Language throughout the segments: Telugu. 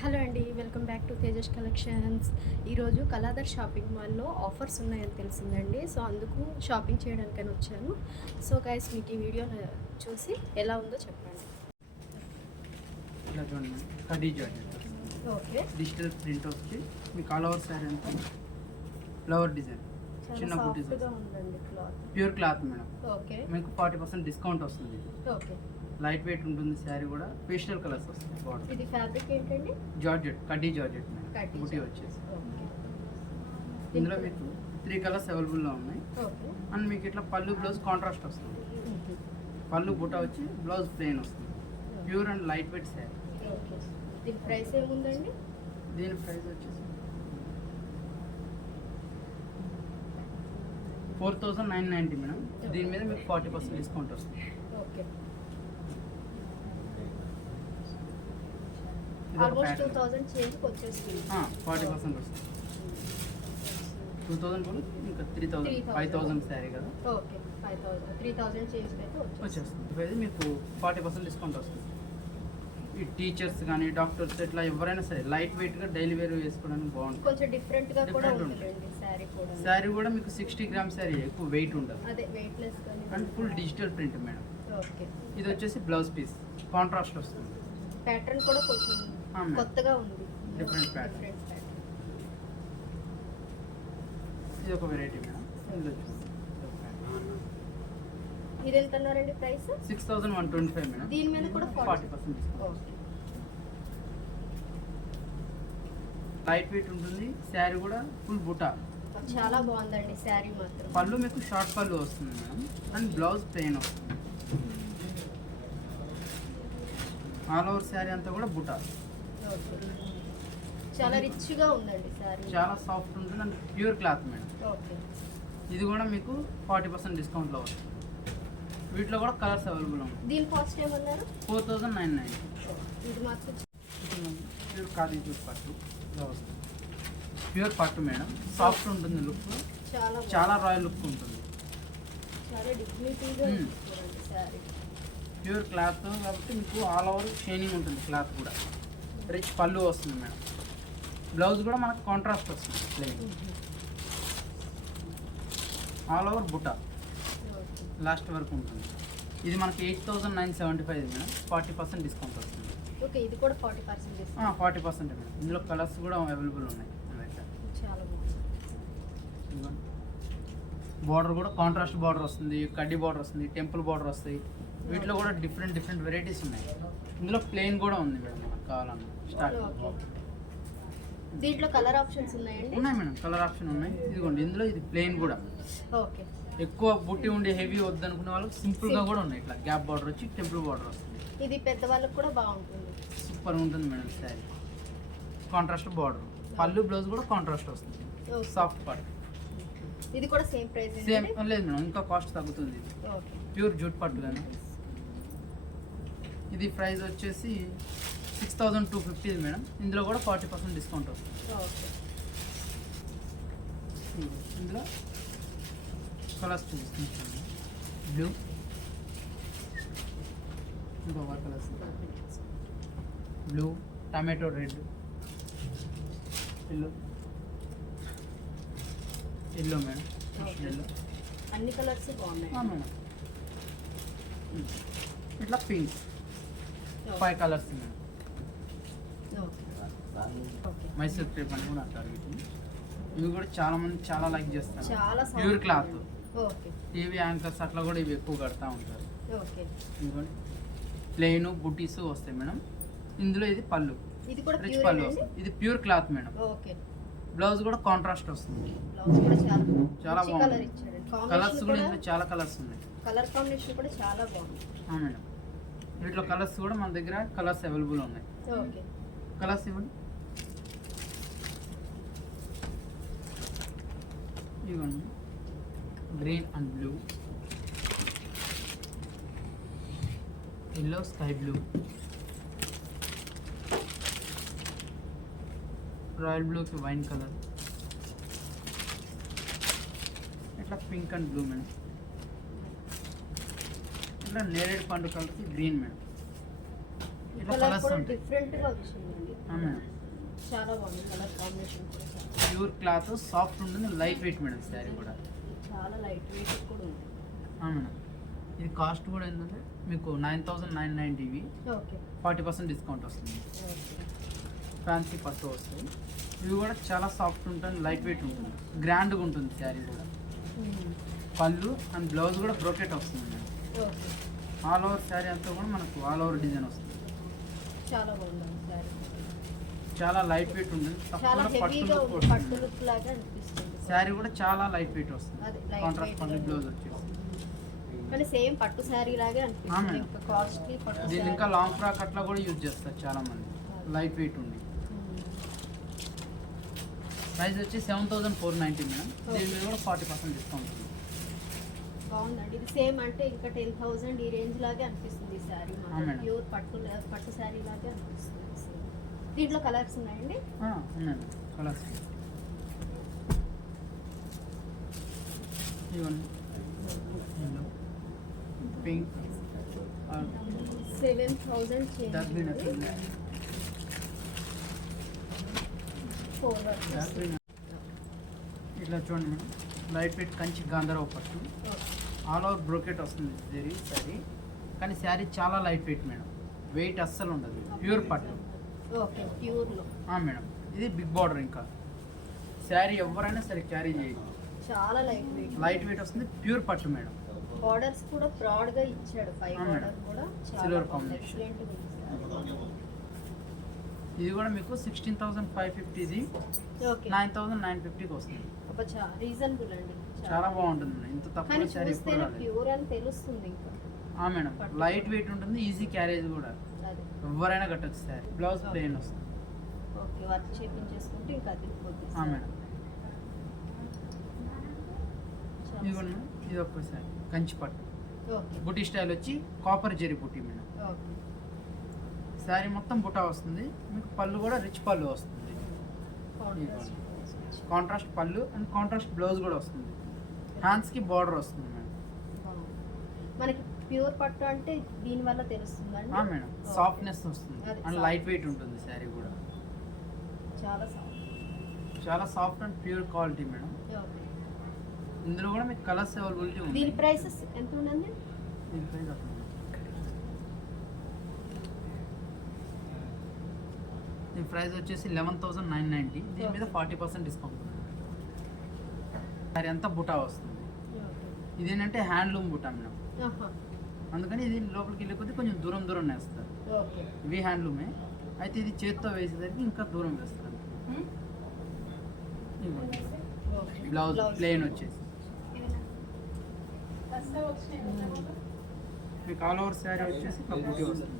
హలో అండి, welcome back to Tejas collections. ఈరోజు కళాధర్ షాపింగ్ మాల్లో ఆఫర్స్ ఉన్నాయని తెలిసిందండి. సో అందుకు షాపింగ్ చేయడానికని వచ్చాను. సో గైస్, మీకు ఈ వీడియో చూసి ఎలా ఉందో చెప్పండి. ఇలా చూడండి madam, khadi georgette okay, digital print వచ్చి మీకు ఆల్ ఓవర్ శారీ అంతా ఫ్లవర్ డిజైన్ చిన్న బూటీస్ సాఫ్ట్గా ఉందండి cloth. Pure cloth madam. Okay మీకు 40% డిస్కౌంట్ వస్తుంది. ఓకే, లైట్ వెయిట్ ఉంటుంది శారీ కూడా, పేస్టల్ కలర్స్ వస్తాయి బార్డర్. ఇది ఫ్యాబ్రిక్ ఏంటండి? జార్జెట్, కడ్డీ జార్జెట్ మేడం. కడ్డీ బూటీ జార్జెట్. వచ్చేసి ఓకే ఇందులో మీకు 3 కలర్స్ అవైలబుల్లో ఉన్నాయి. ఓకే, అండ్ మీకు ఇట్లా పళ్ళు బ్లౌజ్ కాంట్రాస్ట్ వస్తుంది. పళ్ళు బుట్ట వచ్చి బ్లౌజ్ ప్లెయిన్ వస్తుంది. Pure and light weight sari. Okay, దీని ప్రైస్ ఏముందండి? దీని ప్రైస్ వచ్చేసి 4990 మేడం. దీని మీద మీకు 40% డిస్కౌంట్ వస్తుంది. ఓకే, ఇది ఒక ఆల్మోస్ట్ pattern. 2000 చేంజ్కి వచ్చేస్తుంది. 40% వస్తుంది. 2000 కూడా ఇంకా 3000 5000 శారీ కదా ఓకే, 5000 3000 చేంజ్కి అయితే వచ్చేస్తుంది. ఇది మీకు 40% డిస్కౌంట్ వస్తుంది. ఈ టీచర్స్ కానీ డాక్టర్స్ ఇట్లా ఎవరైనా సరే లైట్ వెయిట్గా డైలీ వేర్ వేసుకోవడానికి బాగుంటుంది. కొంచెం డిఫరెంట్గా కూడా Different ఉంటుందండి శారీ కూడా. శారీ కూడా మీకు 60 గ్రామ్ శారీ, ఎక్కువ వెయిట్ ఉండదు. అదే వెయిట్లెస్ కానీ. And full digital print madam. Okay, ఇది వచ్చేసి బ్లౌజ్ పీస్ కాంట్రాస్ట్ వస్తుంది. ప్యాటర్న్ కూడా కొంచెం మేడం. కొత్తగా ఉంది. Different pattern. Different pattern. ఇది ఒక వెరైటీ మేడం. ఇందులో చూడండి. ఇది ఎంత అన్నారండి ప్రైస్? 6125 మేడం. దీని మీద కూడా 40% డిస్కౌంట్. ఓకే, లైట్ వెయిట్ ఉంటుంది. శారీ కూడా ఫుల్ బుటా. చాలా బాగుందండి శారీ మాత్రం. పళ్ళు మీకు షార్ట్ పళ్ళు వస్తుంది మేడం. అండ్ బ్లౌజ్ ప్లెయిన్ వస్తుంది. ఆల్ ఓవర్ శారీ అంతా కూడా బుటా. ఓకే, చాలా రిచ్గా ఉందండి శారీ. చాలా సాఫ్ట్ ఉంటుంది and pure cloth madam. Okay, ఇది కూడా మీకు 40% డిస్కౌంట్లో వస్తుంది. వీటిలో కూడా కలర్స్ అవైలబుల్ ఉన్నాయి. దీని కాస్ట్ ఏమన్నారు? 4990. ఇది మాత్రం ప్యూర్ ఖాదీ ప్యూర్ పట్టు ఇలా వస్తుంది. ప్యూర్ పట్టు మేడం. సాఫ్ట్ ఉంటుంది లుక్. చాలా బాగుంది. చాలా రాయల్ లుక్ ఉంటుంది. చాలా డిగ్నిటీగా Hmm. ఉంది శారీ. ప్యూర్ క్లాత్ కాబట్టి మీకు ఆల్ ఓవర్ షైనింగ్ ఉంటుంది. క్లాత్ కూడా రిచ్ పళ్ళు వస్తుంది మేడం. బ్లౌజ్ కూడా మనకు కాంట్రాస్ట్ వస్తుంది ప్లెయిన్. ఆల్ ఓవర్ బుట్ట ఓకే, లాస్ట్ వరకు ఉంటుంది. ఇది మనకి 8975 మేడం. 40% డిస్కౌంట్ వస్తుంది. ఓకే, ఇది కూడా 40% డిస్కౌంట్. 40% మేడం. ఇందులో కలర్స్ కూడా అవైలబుల్ ఉన్నాయి. చాలా బాగుంది. బార్డర్ కూడా కాంట్రాస్ట్ బార్డర్ వస్తుంది, కడ్డీ బార్డర్ వస్తుంది, టెంపుల్ బార్డర్ వస్తాయి. వీటిలో కూడా డిఫరెంట్ వెరైటీస్ ఉన్నాయి. ఇందులో ప్లెయిన్ కూడా ఉంది మేడం, మనకు కావాలన్నా స్టార్ట్ ఓకే, దీంట్లో కలర్ ఆప్షన్స్ ఉన్నాయండి? ఉన్నాయి మేడం. కలర్ ఆప్షన్ ఉన్నాయి. ఇదిగోండి, ఇందులో ఇది ప్లెయిన్ కూడా. ఓకే, ఎక్కువ బుట్టి ఉండి హెవీ వద్దనుకునే వాళ్ళకి సింపుల్గా కూడా ఉన్నాయి. ఇట్లా గ్యాప్ బార్డర్ వచ్చి టెంపుల్ బార్డర్ వస్తుంది. ఇది పెద్దవాళ్ళకి కూడా బాగుంటుంది. సూపర్ ఉంటుంది మేడం శారీ. కాంట్రాస్ట్ బార్డర్, పళ్ళు బ్లౌజ్ కూడా కాంట్రాస్ట్ వస్తుంది. ఓకే. Soft part. ఇది కూడా సేమ్ ప్రైస్ సేమ్ లేదు మేడం, ఇంకా కాస్ట్ తగ్గుతుంది. ఇది ఓకే, ప్యూర్ జూట్ పట్టు కానీ. ఇది ప్రైస్ వచ్చేసి 6250 మేడం. ఇందులో కూడా 40% డిస్కౌంట్ వస్తుంది. ఓకే, ఇందులో కలర్స్ చూపిస్తున్నాను. బ్లూ, ఇంకొక colours blue, tomato red, yellow madam. Okay. Yellow అన్ని కలర్స్ బాగున్నాయి. మేడం. ఇట్లా pink, okay. 5 colours madam. Okay, okay, Mysore crepe అని కూడా అంటారు వీటిని. ఇవి కూడా చాలా మంది చాలా లైక్ చేస్తారు. చాలా soft ప్యూర్ క్లాత్. ఉంది. ఓకే, టీవీ యాంకర్స్ అట్లా కూడా ఇవి ఎక్కువ కడతా ఉంటారు. ఓకే, ఇదిగోండి, ప్లెయిన్ బుటీస్ వస్తాయి మేడం. ఇందులో ఇది పళ్ళు, ఇది కూడా రిచ్ ప్యూర్ పళ్ళు అండి? వస్తుంది. ఇది pure cloth madam. Okay, blouse కూడా కాంట్రాస్ట్ వస్తుంది. బ్లౌజ్ కూడా చాలా చాలా మంచి బాగుంది. కలర్ ఇచ్చాడు. కలర్స్ కాంబినేషన్ కూడా కూడా ఇందులో చాలా కలర్స్ ఉన్నాయి. కలర్ కాంబినేషన్ కూడా చాలా బాగుంది. మేడం, వీటిలో కలర్స్ కూడా మన దగ్గర కలర్స్ అవైలబుల్ ఉన్నాయి. ఓకే, కలర్స్ ఇవ్వండి. ఇవ్వండి, green and blue, yellow, sky blue, royal బ్లూకి వైన్ కలర్, ఇట్లా పింక్ అండ్ బ్లూ మేడం. ఇట్లా నేరేడు పండు కలర్కి గ్రీన్ మేడం. ఇట్లా కలర్ కలర్స్ కూడా ఉంటాయి. డిఫరెంట్ గా వచ్చిందండి. మేడం చాలా బాగుంది కలర్ కాంబినేషన్ కూడా ప్యూర్ క్లాత్ సాఫ్ట్ ఉంటుంది, లైట్ వెయిట్ మేడం శారీ కూడా. చాలా లైట్ వెయిట్ కూడా ఉంది. మేడం ఇది కాస్ట్ కూడా ఏంటంటే మీకు 9,990 ఇవి ఓకే 40% డిస్కౌంట్ వస్తుంది. ఫ్యాన్సీ పట్టు వస్తాయి. ఇవి కూడా చాలా సాఫ్ట్ ఉంటుంది, లైట్ వెయిట్ ఉంటుంది, గ్రాండ్గా ఉంటుంది శారీ కూడా. పళ్ళు అండ్ బ్లౌజ్ కూడా బ్రోకెట్ వస్తుంది madam. Okay all over sari అంతా కూడా మనకు ఆల్ ఓవర్ డిజైన్ వస్తుంది. చాలా బాగుంది శారీ. చాలా లైట్ వెయిట్ ఉంటుంది, చాలా తక్కువ హెవీగా ఉంది, పట్టు పట్టు లుక్ లాగా అనిపిస్తుంది. శారీ కూడా చాలా లైట్ వెయిట్ వస్తుంది. అదే, light కాంట్రాస్ట్ weight పళ్ళు గా. బ్లౌజ్ వచ్చేసి కానీ సేమ్ పట్టు శారీ లాగే అనిపిస్తుంది. మేడం. ఇంకా కాస్ట్లీ పట్టు దీన్ని శారీ. ఇంకా లాంగ్ ఫ్రాక్ అట్లా కూడా యూజ్ చేస్తారు చాలా మంది, లైట్ వెయిట్ ఉంది. ప్రైస్ వచ్చి 7,490 మేడం. దీని మీద కూడా 40% డిస్కౌంట్ ఉంది. బాగుందండి. ఇది సేమ్ అంటే ఇంకా 10,000 ఈ రేంజ్ లాగే అనిపిస్తుంది ఈ శారీ. మేడం. ప్యూర్ పట్టు శారీ లాగే అనిపిస్తుంది. దీంట్లో కలర్స్ ఉన్నాయండి. ఉన్నాయండి కలర్స్. ఇవన్నీ పింక్ 7,000 డార్క్ గ్రీన్ అట్లా ఉంది. డార్క్ గ్రీన్ ఇట్లా చూడండి మేడం, లైట్ వెయిట్ కంచి గాంధరావు పట్టు, ఆల్ ఓవర్ బ్రోకెట్ వస్తుంది జరీ శారీ. కానీ శారీ చాలా లైట్ వెయిట్ మేడం, వెయిట్ అస్సలు ఉండదు, ప్యూర్ పట్టు. ఓకే ప్యూర్లో. మేడం ఇది బిగ్ బార్డర్. ఇంకా శారీ ఎవరైనా సరే క్యారీ చేయదు, చాలా లైట్ వెయిట్. లైట్ వెయిట్ వస్తుంది, ప్యూర్ పట్టు మేడం. బార్డర్స్ కూడా బ్రాడ్ గా ఇచ్చాడు. పై బార్డర్ కూడా Silver చాలా combination. ఎక్సలెంట్. ఇది కూడా మీకు 16,550, ఇది ఓకే 9,950కి వస్తుంది. రీజనబుల్ అండి. చాలా బాగుంటుంది మేడం, ఇంత తక్కువ కానీ శారీ ఎప్పుడు చూస్తేనే రాలేదు. ప్యూర్ అని తెలుస్తుంది ఇంకా. మేడం లైట్ వెయిట్ ఉంటుంది, ఈజీ క్యారేజ్ కూడా, అదే ఎవరైనా కట్టచ్చు శారీ. బ్లౌజ్ ప్లెయిన్ వస్తుంది. ఓకే వర్క్ చేపించేసుకుంటే ఇంకా అది మేడం ఇది కూడా మేడం, ఇది ఒక్క శారీ కంచి పట్టు ఓకే బుటీ స్టైల్ వచ్చి కాపర్ జెరీ బుటీ మేడం. ఓకే శారీ మొత్తం బుటా వస్తుంది, మీకు పళ్ళు కూడా రిచ్ పళ్ళు వస్తుంది. కాంట్రాస్ట్ పళ్ళు అండ్ కాంట్రాస్ట్ బ్లౌజ్ కూడా వస్తుంది. హ్యాండ్స్కి బార్డర్ వస్తుంది మేడం. మనకి ప్యూర్ పట్టు అంటే దీని వల్ల తెలుస్తుందండి. మేడం సాఫ్ట్నెస్ వస్తుంది అది అండ్ soft. లైట్ వెయిట్ ఉంటుంది శారీ కూడా. చాలా సాఫ్ట్. చాలా soft and pure quality madam. Okay ఇందులో కూడా మీకు కలర్స్ అవైలబిలిటీ ఉంది. దీని ప్రైసెస్ ఎంత ఉందండి? దీని ప్రైస్ అట్లా ఉంది. దీని ప్రైస్ వచ్చేసి 11,990. దీని మీద 40% డిస్కౌంట్ ఉంది. శారీ అంతా బుటా వస్తుంది. ఇదేంటంటే హ్యాండ్లూమ్ బుటా మేడం, అందుకని ఇది లోపలికి వెళ్ళే కొద్దీ కొంచెం దూరం దూరం వేస్తారు. ఓకే ఇవి హ్యాండ్లూమే, అయితే ఇది చేత్తో వేసేసరికి ఇంకా దూరం వేస్తారు. ఇవ్వండి. బ్లౌజ్ ప్లెయిన్ వచ్చేసి మీకు ఆల్ ఓవర్ శారీ వచ్చేసి ఇట్లా బుటీ వస్తుంది.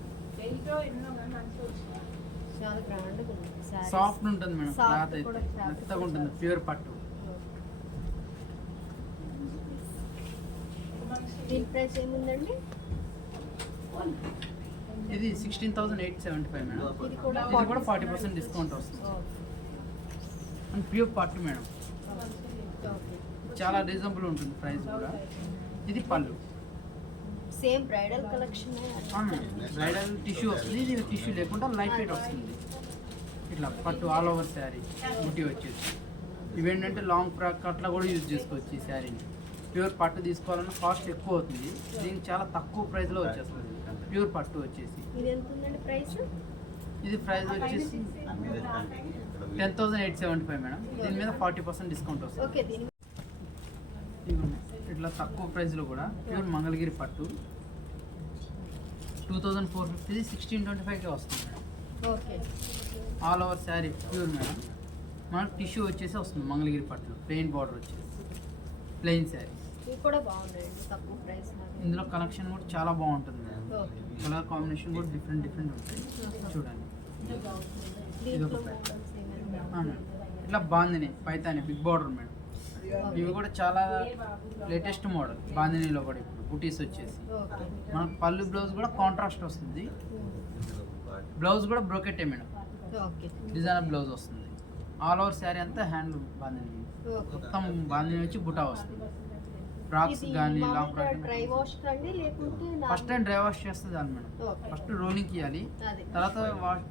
చాలా గ్రాండ్గా ఉంది శారీ. సాఫ్ట్ ఉంటుంది మేడం, Soft క్లాత్ అయితే కూడా, fabric మెత్తగా కూడా ఉంటుంది, చాలా. ప్యూర్ పట్టు. దీని ప్రైస్ ఏముందండి? ఇది 16,875 మేడం. ఇది కూడా ఇది కూడా 40% డిస్కౌంట్ వస్తుంది. అండ్ ప్యూర్ పట్టు మేడం, ఓకే చాలా రీజనబుల్ ఉంటుంది ప్రైస్ కూడా. ఇది పళ్ళు. Same bridal collection. Bridal tissue వస్తుంది, ఇది టిష్యూ లేకుండా లైట్ వెయిట్ వస్తుంది. ఇట్లా పట్టు ఆల్ ఓవర్ శారీ బుటీ వచ్చేసి. ఇవేంటంటే లాంగ్ ఫ్రాక్ అట్లా కూడా యూజ్ చేసుకోవచ్చు ఈ శారీని. ప్యూర్ పట్టు తీసుకోవాలన్నా కాస్ట్ ఎక్కువ అవుతుంది, దీనికి చాలా తక్కువ ప్రైస్లో వచ్చేస్తుంది ప్యూర్ పట్టు వచ్చేసి. ఇది ఎంత ఉందండి ప్రైస్? ఇది ప్రైస్ వచ్చేసి 10,875 మేడం. దీని మీద 40% డిస్కౌంట్ వస్తుంది. ఓకే దీని ఇదిగోండి, ఇట్లా తక్కువ ప్రైస్లో కూడా ప్యూర్ మంగళగిరి పట్టు 2,450, 1625కే వస్తుంది madam. Okay all over sari pure madam. మనకు టిష్యూ వచ్చేసి వస్తుంది మంగళగిరి పట్టులో, ప్లెయిన్ బార్డర్ వచ్చేసి ప్లెయిన్ శారీ. ఇవి కూడా బాగున్నాయండి తక్కువ ప్రైస్. ఇందులో కలెక్షన్ కూడా చాలా బాగుంటుంది మేడం. ఓకే కలర్ కాంబినేషన్ కూడా డిఫరెంట్ డిఫరెంట్ ఉంటాయి చూడండి. దీంట్లో ఇదొక మోడల్స్ ఏమైనా ఇట్లా bandhani Paithani big border madam. ఇవి కూడా చాలా లేటెస్ట్ మోడల్ బాందినీలో కూడా ఇప్పుడు బుటీస్ వచ్చేసి. ఓకే మనకు పళ్ళు బ్లౌజ్ కూడా కాంట్రాస్ట్ వస్తుంది, బ్లౌజ్ కూడా బ్రోకెటే మేడం, ఓకే డిజైనర్ బ్లౌజ్ వస్తుంది. ఆల్ ఓవర్ శారీ అంతా హ్యాండ్ బాందిని, ఓకే మొత్తం బాందిని వచ్చి బుటా వస్తుంది. ఫ్రాక్స్ ఇది కానీ లాంగ్ మామూలుగా ఫ్రాక్ డ్రై వాష్ కండి లేకుంటే ఫస్ట్ టైం డ్రై వాష్ చేస్తే చాలు మేడం. ఓకే. ఫస్ట్ రోలింగ్ ఇవ్వాలి, అదే తర్వాత వాష్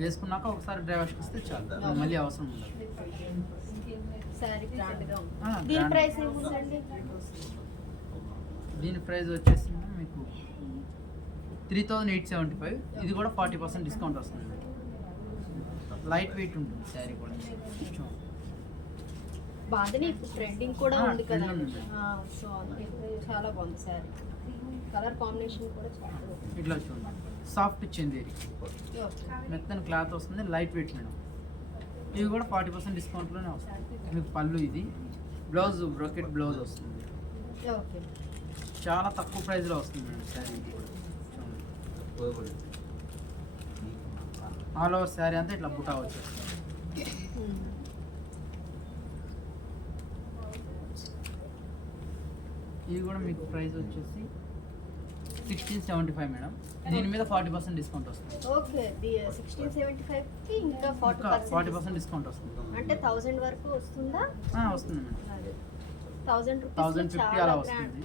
వేసుకున్నాక ఒకసారి డ్రై వాష్ ఇస్తే చాలు, మళ్ళీ అవసరం ఉండదు. శారీ గ్రాండ్గా ఉంది. ఆ, దీని grand. ప్రైస్ ఏముందండి? దీని ప్రైస్ వచ్చేసి మీకు 3875. ఇది కూడా 40% డిస్కౌంట్ వస్తుంది. లైట్ వెయిట్ ఉంటుంది శారీ కూడా. బాగానే ఇప్పుడు ట్రెండింగ్ కూడా ఆ, ఉంది trend కదా, ఉంది. సో అందుకే చాలా బాగుంది శారీ. కలర్ కాంబినేషన్ కూడా చాలా బాగుంది. ఇట్లా చూడండి, సాఫ్ట్ చందేరి, ఓకే. మెత్తని క్లాత్ వస్తుంది, లైట్ వెయిట్ మేడం. ఇవి కూడా 40% డిస్కౌంట్లోనే వస్తుంది. మీకు పళ్ళు, ఇది బ్లౌజ్ బ్రోకెట్ బ్లౌజ్ వస్తుంది. ఓకే. చాలా తక్కువ ప్రైస్లో వస్తుంది madam sari. All over sari అంతా ఇట్లా బుటా వచ్చేస్తుంది. ఇవి కూడా మీకు ప్రైస్ వచ్చేసి 1675 మేడం. దీని మీద 40% డిస్కౌంట్ వస్తుంది. ఓకే. 1675 కి ఇంకా 40% 40% డిస్కౌంట్ వస్తుంది. అంటే 1000 వరకు వస్తుందా? వస్తుంది మేడం. అదే 1000 రూపీస్ 1050 అలా వస్తుంది.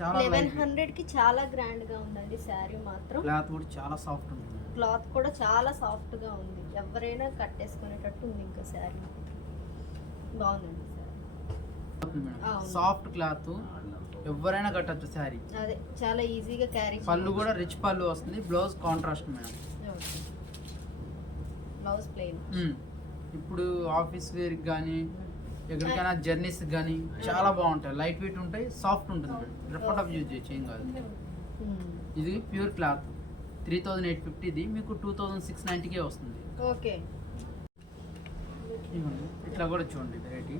చాలా 1100 కి చాలా గ్రాండ్ గా ఉందండి శారీ మాత్రం. క్లాత్ కూడా చాలా సాఫ్ట్ ఉంటుంది. క్లాత్ కూడా చాలా సాఫ్ట్ గా ఉంది, ఎవరైనా కట్టేసుకునేటట్టు ఉంది. ఇంకా శారీ బాగుందండి శారీ. అవును. సాఫ్ట్ క్లాత్, ఎవరైనా కట్టచ్చు శారీ. అదే చాలా ఈజీగా క్యారీ. పళ్ళు కూడా రిచ్ పళ్ళు వస్తుంది. Blouse contrast madam. Blouse plain. ఇప్పుడు ఆఫీస్ వేర్కి కానీ ఎక్కడికైనా జర్నీస్కి కానీ చాలా బాగుంటాయి. లైట్ వెయిట్ ఉంటాయి, సాఫ్ట్ ఉంటుంది మేడం. రెఫర్డ్ యూజ్ చేయొచ్చు, ఏం కాదు. ఇది ప్యూర్ క్లాత్ 3850. ఇది మీకు 2690కే వస్తుంది. ఓకే. ఇవ్వండి, ఇట్లా కూడా చూడండి వెరైటీ.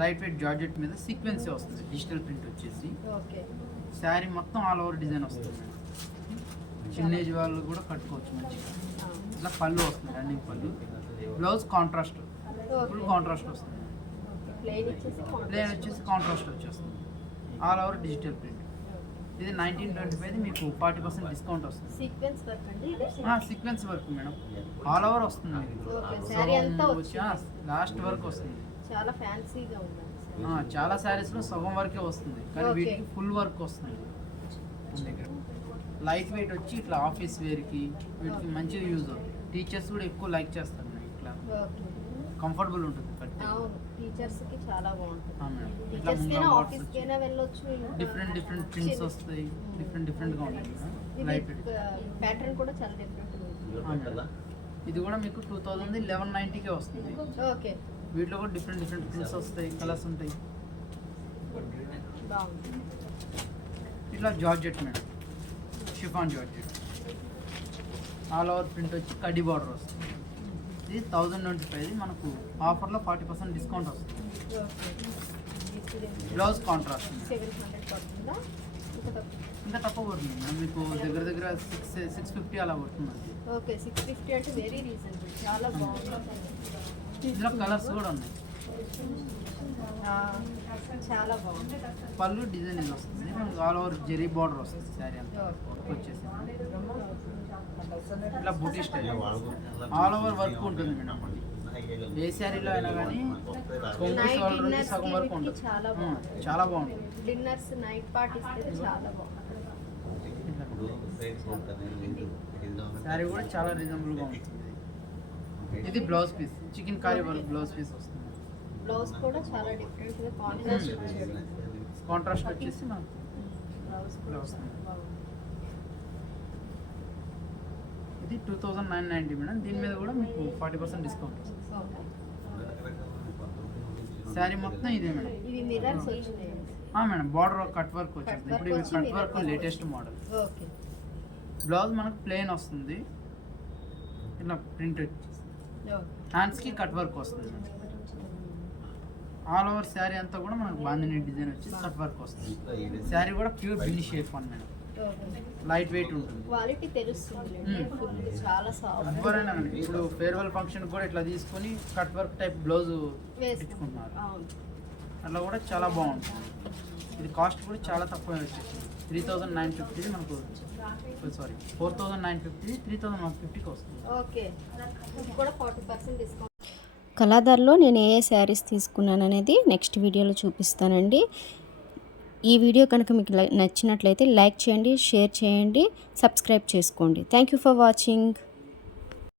లైట్ వెయిట్ జార్జెట్ మీద సీక్వెన్సీ వస్తుంది, డిజిటల్ ప్రింట్ వచ్చేసి. ఓకే. శారీ మొత్తం ఆల్ ఓవర్ డిజైన్ వస్తుంది మేడం. చిన్న ఏజ్ వాళ్ళు కూడా కట్టుకోవచ్చు మంచిగా. ఇట్లా పళ్ళు వస్తుంది, రన్నింగ్ పళ్ళు. బ్లౌజ్ కాంట్రాస్ట్, ఫుల్ కాంట్రాస్ట్ వస్తుంది. ప్లెయిన్ ప్లేన్ వచ్చేసి కాంట్రాస్ట్ వచ్చేస్తుంది. All over digital print. ఇది 1925. మీకు 40% డిస్కౌంట్ వస్తుంది. సీక్వెన్స్ వర్క్ అండి ఇది. Sequence work madam, all over వస్తుంది. ఓకే. శారీ అంతా వచ్చి లాస్ట్ వరకు వస్తుంది. చాలా ఫ్యాన్సీగా ఉంది. చాలా శారీస్లో సగం వరకే వస్తుంది, కానీ Okay. వీటికి ఫుల్ వర్క్ వస్తుంది. లైట్ వెయిట్ వచ్చి ఇట్లా ఆఫీస్ వేర్కి వీటికి మంచిగా యూజ్ అవుతుంది. టీచర్స్ కూడా ఎక్కువ లైక్ చేస్తారు మేడం. ఇట్లా ఓకే. కంఫర్టబుల్ ఉంటుంది కట్టి. అవును, టీచర్స్ కి చాలా బాగుంటుంది. మేడం, ఇట్లా టీచర్స్ ముంగా కైనా బాక్స్ ఆఫీస్ వచ్చి కైనా వెళ్ళొచ్చు. డిఫరెంట్ డిఫరెంట్ ప్రింట్స్ వస్తాయి, డిఫరెంట్గా ఉంటాయి మేడం. Light weight. ప్యాటర్న్ కూడా చాలా డిఫరెంట్ ఉంది. ఇది కూడా మీకు 1190కే వస్తుంది. ఓకే. వీటిలో కూడా డిఫరెంట్ ప్రింట్స్ వస్తాయి, కలర్స్ ఉంటాయి. బాగుంది. ఇట్లా georgette madam, chiffon georgette. All over print వచ్చి కడ్డీ బార్డర్ వస్తుంది. ఇది 1025. మనకు ఆఫర్లో 40% డిస్కౌంట్ వస్తుంది. బ్లౌజ్ కాంట్రాస్ట్ 700 పడుతుందా? ఇంకా తక్కువ పడుతుంది మేడం. మీకు దగ్గర దగ్గర 650 అలా పడుతుంది. ఓకే. 650 అంటే వెరీ రీజనబుల్, చాలా బాగుంది. ఇందులో కలర్స్ కూడా ఉన్నాయి. చాలా బాగుంది. పళ్ళు డిజైన్ ఇది వస్తుంది. మనకు ఆల్ ఓవర్ జెరీ బార్డర్ వస్తుంది. శారీ అంతా వచ్చేసి ఇట్లా బూటీ స్టైల్ ఆల్ ఓవర్ వర్క్ ఉంటుంది మేడం. ఏ శారీలో అయినా కానీ కొంగు షోల్డర్ నుంచి సగం వరకు ఉంటుంది. చాలా బాగుంటుంది. డిన్నర్స్, నైట్ పార్టీస్ చాలా బాగుంటుంది. శారీ కూడా చాలా రీజనబుల్గా ఉంటుంది. ఇది blouse piece, chikankari work blouse piece వస్తుంది. బ్లౌజ్ కూడా చాలా డిఫరెంట్గా కాంట్రాస్ట్ వచ్చాడు. కాంట్రాస్ట్ వచ్చేసి మనకు బ్లౌజ్ కూడా చాలా బాగుంది. ఇది 2990 మేడం. దీని మీద కూడా మీకు 40% డిస్కౌంట్ వస్తుంది. శారీ మొత్తం ఇదే మేడం. ఇవి మిర్రర్స్ వచ్చినాయి. మేడం, బార్డర్ కట్ వర్క్ వచ్చేస్తుంది. ఇప్పుడు ఇవి cut work latest model. Okay. Blouse మనకు ప్లెయిన్ వస్తుంది, ఇలా ప్రింట్ వచ్చేసి హ్యాండ్స్కి కట్ వర్క్ వస్తుంది. ఆల్ ఓవర్ శారీ అంతా కూడా మనకు బాందిని డిజైన్ వచ్చి కట్ వర్క్ వస్తుంది. శారీ కూడా ప్యూర్ బిని షేప్ అని మేడం. లైట్ వెయిట్ ఉంటుంది. క్వాలిటీ తెలుస్తుంది, చాలా సాఫ్ట్. ఎవరైనా కానీ ఇప్పుడు ఫేర్వెల్ ఫంక్షన్ కూడా ఇట్లా తీసుకొని కట్ వర్క్ టైప్ బ్లౌజ్ పెట్టుకుంటున్నారు. అట్లా కూడా చాలా బాగుంటుంది. ఇది కాస్ట్ కూడా చాలా తక్కువ వచ్చేసింది. 3950 మనకు, సారీ 4950, 3150కి వస్తుంది. ఓకే. ఇది కూడా 40% డిస్కౌంట్. కళాధార్లో నేను ఏ శారీస్ తీసుకున్నాను అనేది నెక్స్ట్ వీడియోలో చూపిస్తానండి. ఈ వీడియో కనుక మీకు నచ్చినట్లయితే లైక్ చేయండి, షేర్ చేయండి, సబ్స్క్రైబ్ చేసుకోండి. Thank you for watching.